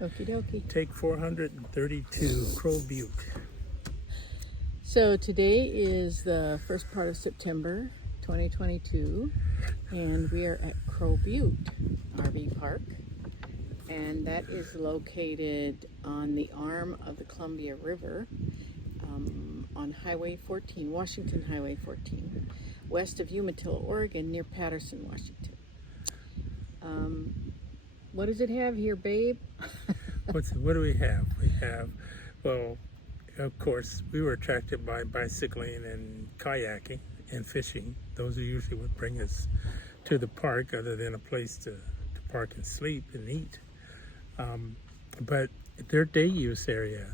Okie dokie. Take 432, Crowe, Butte. So today is the first part of September 2022, and we are at Crowe Butte RV Park, and that is located on the arm of the Columbia River on Highway 14, Washington Highway 14, west of Umatilla, Oregon, near Patterson, Washington. What does it have here, babe? What do we have? We have, well, of course, we were attracted by bicycling and kayaking and fishing. Those are usually what bring us to the park, other than a place to park and sleep and eat. But their day use area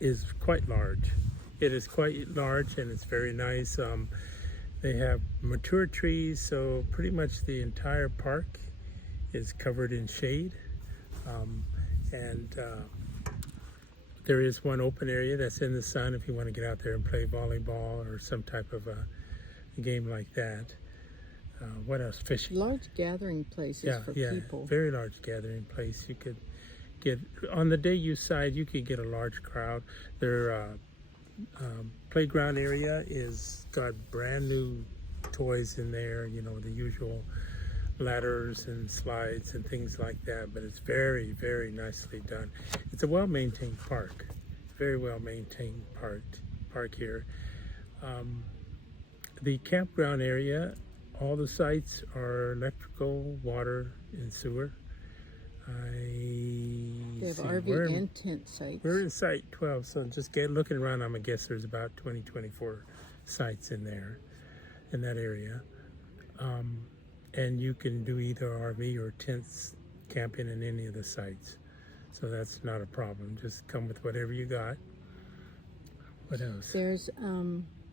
is quite large. It is quite large, and it's very nice. They have mature trees, so pretty much the entire park is covered in shade. There is one open area that's in the sun if you want to get out there and play volleyball or some type of a game like that. What else? Fishing. Large gathering places for people. Very large gathering place. You could get, on the day use side, you could get a large crowd. Their playground area is got brand new toys in there, you know, the usual ladders and slides and things like that, but it's very, very nicely done. It's a well-maintained park, very well-maintained park here. The campground area, all the sites are electrical, water, and sewer. They have RV and tent sites. We're in site 12, so just looking around, I'm gonna guess there's about 24 sites in there, in that area. And you can do either RV or tents camping in any of the sites. So that's not a problem. Just come with whatever you got. What else? There's,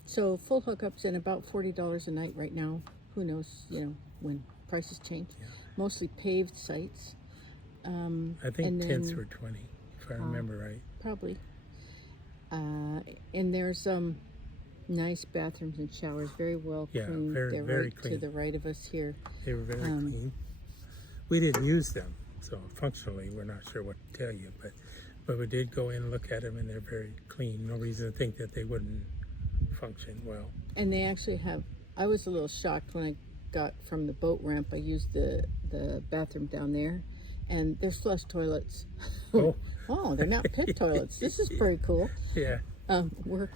so full hookups and about $40 a night right now. Who knows, you know, when prices change. Yeah. Mostly paved sites. I think tents were 20, if I remember right. Probably. And there's nice bathrooms and showers, very well cleaned. They're very right clean. to the right of us here. They were very clean. We didn't use them, so functionally we're not sure what to tell you, but we did go in and look at them, and they're very clean. No reason to think that they wouldn't function well. And they actually have, I was a little shocked when I got from the boat ramp. I used the bathroom down there, and there's flush toilets. Oh, oh, they're not pit toilets. This is pretty cool. Yeah. We're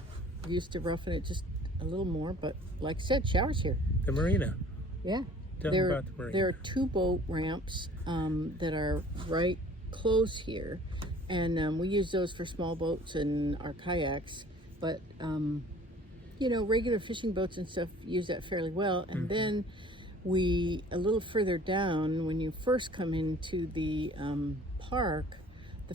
used to roughing it just a little more, but like I said, showers here. The marina. Yeah. Tell me about the marina. There are two boat ramps that are right close here, and we use those for small boats and our kayaks, but you know, regular fishing boats and stuff use that fairly well. And then we, a little further down, when you first come into the park, I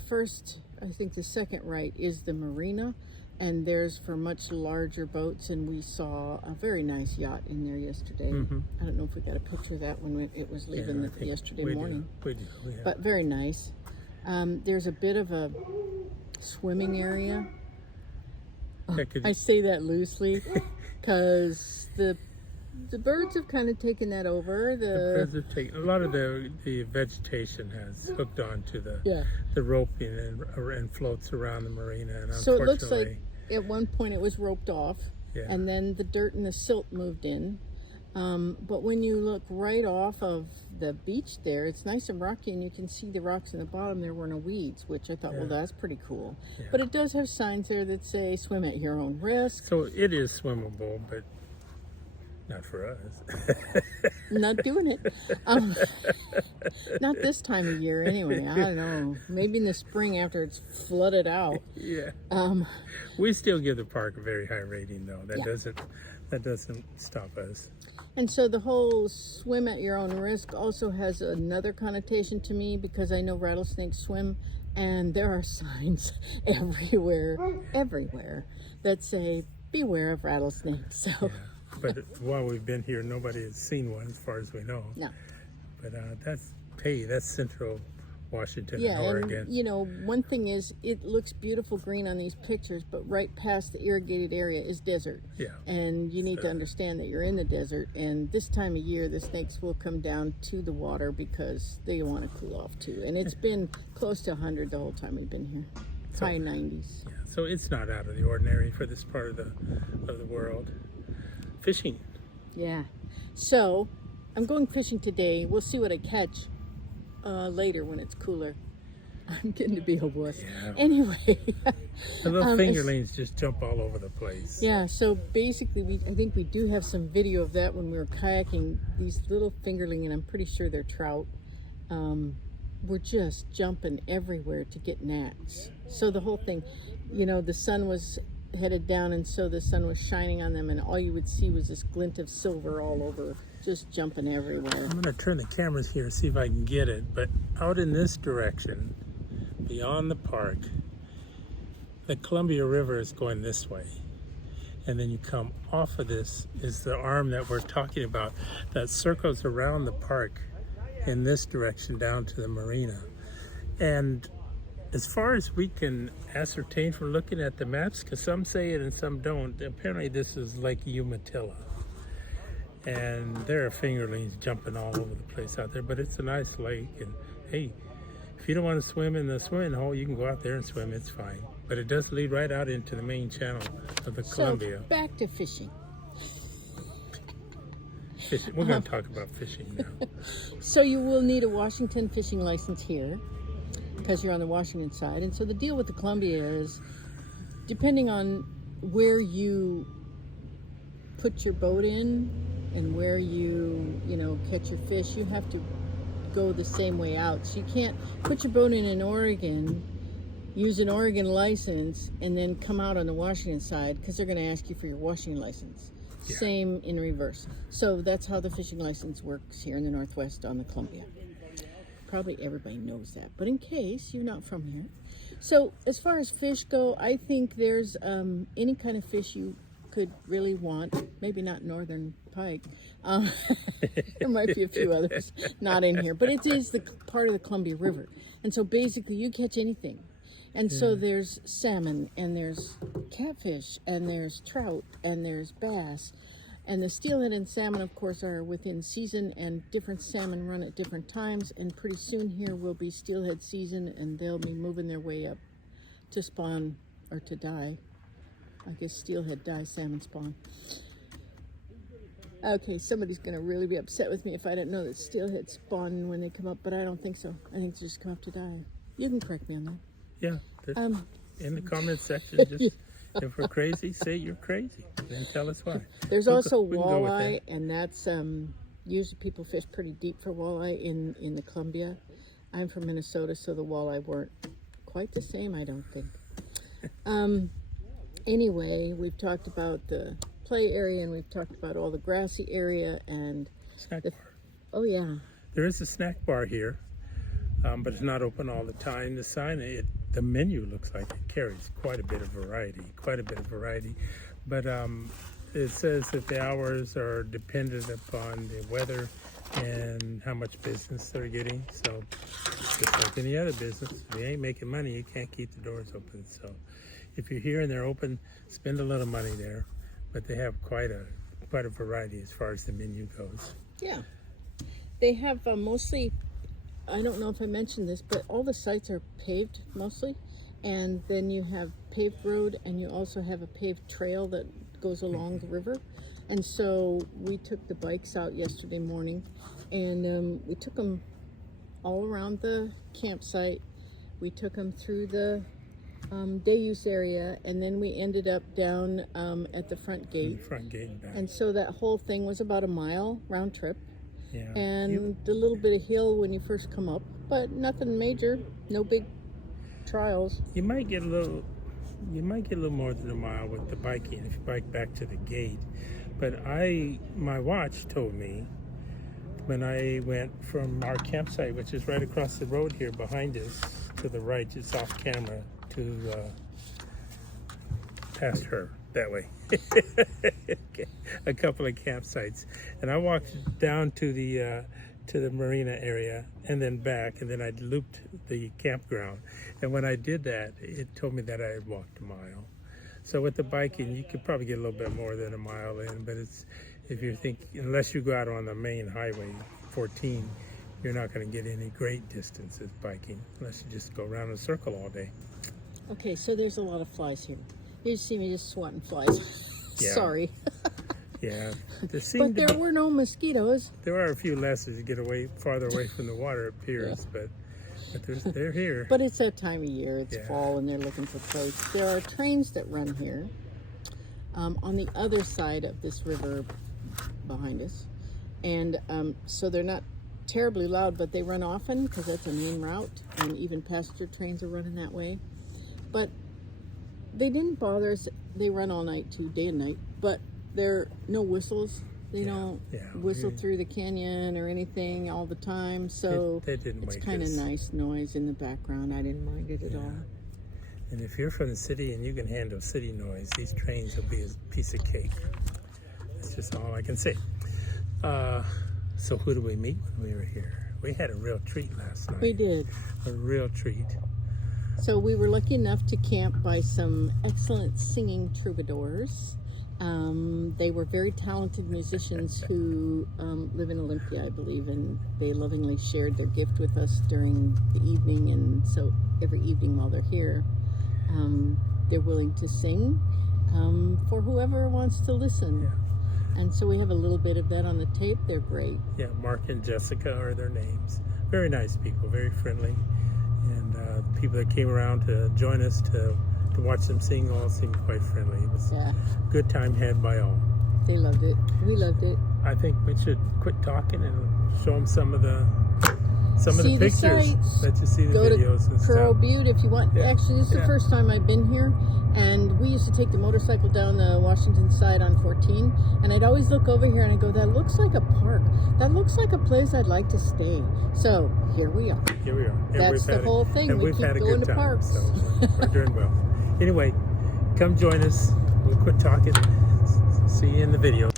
think the second right is the marina, and there's for much larger boats, and we saw a very nice yacht in there yesterday. I don't know if we got a picture of that when it was leaving yesterday morning. We do, yeah. But very nice. There's a bit of a swimming area. I say that loosely because the birds have kind of taken that over. The birds have taken, a lot of the vegetation has hooked onto the roping and floats around the marina, and so it looks like at one point it was roped off, and then the dirt and the silt moved in. But when you look right off of the beach there, it's nice and rocky, and you can see the rocks in the bottom. There were no weeds, which I thought, well, that's pretty cool. Yeah. But it does have signs there that say swim at your own risk. So it is swimmable, but not for us. Not doing it. Not this time of year anyway. I don't know. Maybe in the spring after it's flooded out. Yeah. We still give the park a very high rating, though. That doesn't stop us. And so the whole swim at your own risk also has another connotation to me, because I know rattlesnakes swim, and there are signs everywhere that say beware of rattlesnakes. So. Yeah. But while we've been here, nobody has seen one, as far as we know. No. But that's Central Washington Yeah, and Oregon. and you know, one thing is it looks beautiful green on these pictures, but right past the irrigated area is desert. Yeah. And you need to understand that you're in the desert, and this time of year the snakes will come down to the water because they want to cool off too. And it's been close to 100 the whole time we've been here. High 90s. Yeah, so it's not out of the ordinary for this part of the world. Fishing. Yeah. So, I'm going fishing today. We'll see what I catch later when it's cooler. I'm getting to be a wuss. Yeah. Anyway. The little fingerlings just jump all over the place. Yeah, so basically, I think we do have some video of that when we were kayaking. These little fingerling, and I'm pretty sure they're trout, were just jumping everywhere to get gnats. So the whole thing, you know, the sun was headed down, and so the sun was shining on them, and all you would see was this glint of silver all over, just jumping everywhere. I'm going to turn the cameras here and see if I can get it, but out in this direction, beyond the park, the Columbia River is going this way. And then you come off of this is the arm that we're talking about that circles around the park in this direction down to the marina. And as far as we can ascertain from looking at the maps, because some say it and some don't, apparently this is Lake Umatilla. And there are fingerlings jumping all over the place out there, but it's a nice lake. And hey, if you don't want to swim in the swimming hole, you can go out there and swim, it's fine. But it does lead right out into the main channel of the Columbia. So, back to fishing. Fishing. We're going to talk about fishing now. So you will need a Washington fishing license here because you're on the Washington side. And so the deal with the Columbia is, depending on where you put your boat in and where you catch your fish, you have to go the same way out. So you can't put your boat in Oregon, use an Oregon license, and then come out on the Washington side because they're going to ask you for your Washington license. Yeah. Same in reverse. So that's how the fishing license works here in the Northwest on the Columbia. Probably everybody knows that, but in case you're not from here. So as far as fish go, I think there's any kind of fish you could really want. Maybe not northern pike. There might be a few others not in here, but it is the part of the Columbia River. And so basically you catch anything. And so there's salmon, and there's catfish, and there's trout, and there's bass. And the steelhead and salmon, of course, are within season, and different salmon run at different times. And pretty soon here will be steelhead season, and they'll be moving their way up to spawn or to die. I guess steelhead die, salmon spawn. Okay, somebody's going to really be upset with me if I didn't know that steelhead spawn when they come up, but I don't think so. I think they just come up to die. You can correct me on that. Yeah. In the comment section, just if we're crazy, say you're crazy. Then tell us why. There's We also can go with walleye, and that's usually people fish pretty deep for walleye in the Columbia. I'm from Minnesota, so the walleye weren't quite the same, I don't think. Anyway, we've talked about the play area, and we've talked about all the grassy area, and Snack bar. oh yeah, There is a snack bar here, but it's not open all the time. The sign, the menu looks like it carries quite a bit of variety, but it says that the hours are dependent upon the weather and how much business they're getting. So just like any other business, if you ain't making money, you can't keep the doors open. So if you're here and they're open, spend a little money there, but they have quite a variety as far as the menu goes. yeah. They have mostly, I don't know if I mentioned this, but all the sites are paved mostly, and then you have paved road, and you also have a paved trail that goes along the river. And so we took the bikes out yesterday morning, and we took them all around the campsite. We took them through the day use area, and then we ended up down at the front gate. Front gate and back. And so that whole thing was about a mile round trip. Yeah. And the little bit of hill when you first come up, but nothing major, no big trials. You might get a little more than a mile with the biking if you bike back to the gate. But my watch told me when I went from our campsite, which is right across the road here behind us, to the right, just off camera, to past her that way. A couple of campsites, and I walked down to the to the marina area and then back, and then I looped the campground. And when I did that, it told me that I had walked a mile. So with the biking, you could probably get a little bit more than a mile in, but it's, if you think, unless you go out on the main highway 14, you're not going to get any great distances biking unless you just go around in a circle all day. Okay, so there's a lot of flies here. You see me just swatting flies. Yeah. Sorry. Yeah, But there were no mosquitoes. There are a few less as you get farther away from the water, it appears, but they're here. But it's that time of year. It's Yeah. fall, and they're looking for place. There are trains that run here on the other side of this river behind us, and so they're not terribly loud, but they run often because that's a main route, and even passenger trains are running that way. But they didn't bother us. They run all night too, day and night, but there are no whistles. They don't whistle through the canyon or anything all the time, so they didn't it's wake kind of us. nice noise in the background. I didn't mind it at all. And if you're from the city and you can handle city noise, these trains will be a piece of cake. That's just all I can say. So who do we meet when we were here? We had a real treat last night. We did. A real treat. So we were lucky enough to camp by some excellent singing troubadours. They were very talented musicians who live in Olympia, I believe, and they lovingly shared their gift with us during the evening. And so every evening while they're here, they're willing to sing for whoever wants to listen. Yeah. And so we have a little bit of that on the tape. They're great. Yeah, Mark and Jessica are their names. Very nice people, very friendly. And people that came around to join us to watch them sing all seemed quite friendly. It was a good time had by all. They loved it. We loved it. I think we should quit talking and show them some of the pictures. Sights. Let you see the Go videos to and Crowe, stuff. Butte if you want. Yeah. Actually, this is the first time I've been here, and we used to take the motorcycle down the Washington side on 14, and I'd always look over here and I'd go, that looks like a park. That looks like a place I'd like to stay. So here we are. Here we are. And That's the whole thing. And We we've keep had a going good to time, parks. so we're doing well. Anyway, come join us. We'll quit talking. See you in the video.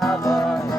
Cowboy.